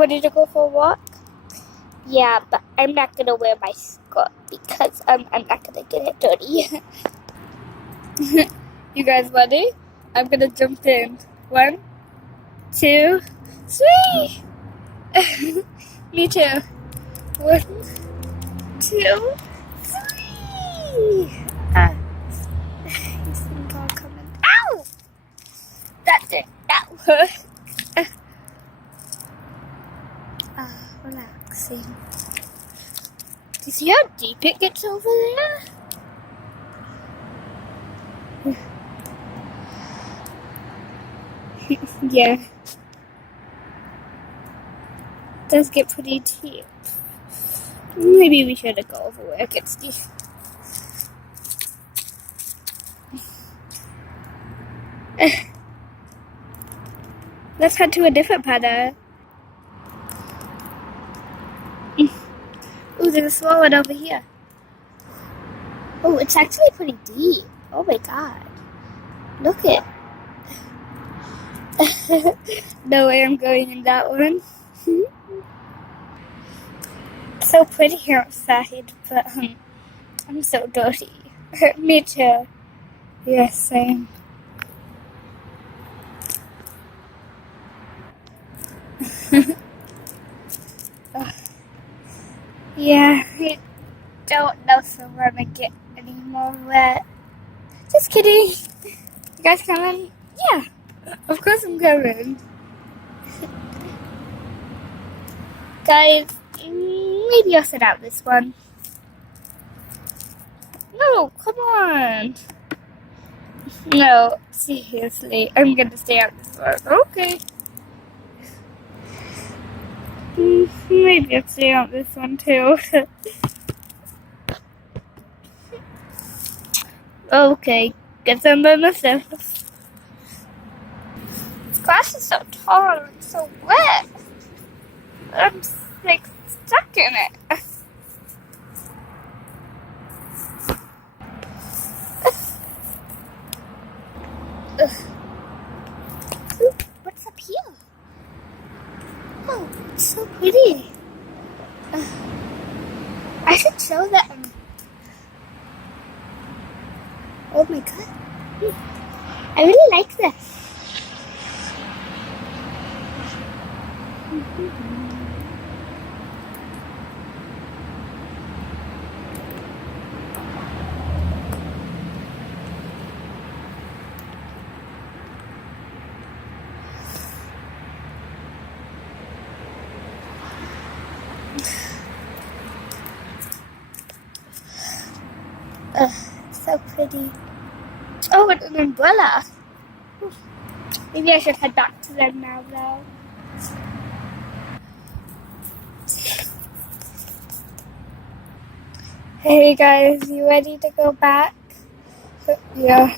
ready to go for a walk? Yeah, but I'm not gonna wear my skirt because I'm not gonna get it dirty. You guys ready? I'm gonna jump in. 1, 2, 3. Me too. 1, 2, 3. He's all coming. Ow! That did not work. Relaxing. Do you see how deep it gets over there? Yeah. It does get pretty deep. Maybe we should go over where it gets deep. Let's head to a different pattern. Ooh, there's a small one over here. Oh, it's actually pretty deep. Oh my god. Look it. No way I'm going in that one. It's so pretty here outside, but I'm so dirty. Me too. Yes, same. Yeah, I don't know if I'm gonna get any more wet. Just kidding. You guys coming? Yeah, of course I'm coming. Guys, maybe I'll sit out this one. No, come on. No, seriously, I'm gonna stay out this one. Okay. Maybe I'll stay out this one too. Okay, guess I'm by myself. This grass is so tall and so wet. I'm like stuck in it. Ooh, what's up here? Oh, it's so pretty. I should show them. Oh my god. I really like this. So pretty. Oh, and an umbrella. Maybe I should head back to them now, though. Hey guys, you ready to go back? Yeah.